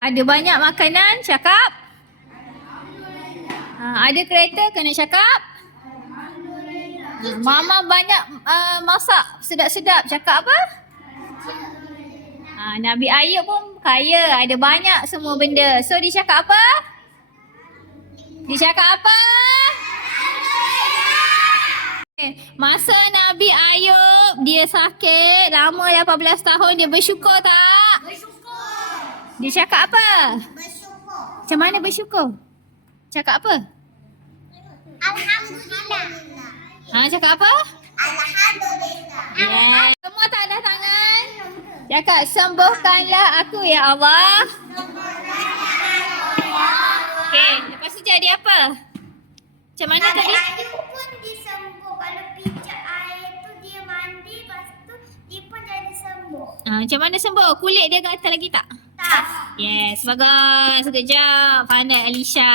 Ada banyak makanan, cakap. Ada kereta, kena cakap. Mama banyak masak sedap-sedap, cakap apa? Nabi Ayub pun kaya, ada banyak semua benda. So dia cakap apa? Dia cakap apa? Masa Nabi Ayub dia sakit lama 18 tahun, dia bersyukur tak? Bersyukur. Dia cakap apa? Bersyukur. Macam mana bersyukur? Cakap apa? Alhamdulillah. Cakap apa? Alhamdulillah. Yeah. Semua tak ada tangan? Cakap, sembuhkanlah aku ya Allah. Okay, lepas tu jadi apa? Macam mana Nabi tadi? Ayub pun disembuh. Kalau pijak air tu dia mandi, lepas tu dia pun jadi sembuh. Macam mana sembuh? Kulit dia gatal lagi tak? Tak. Yes, bagus. Good job. Pandai Alisha.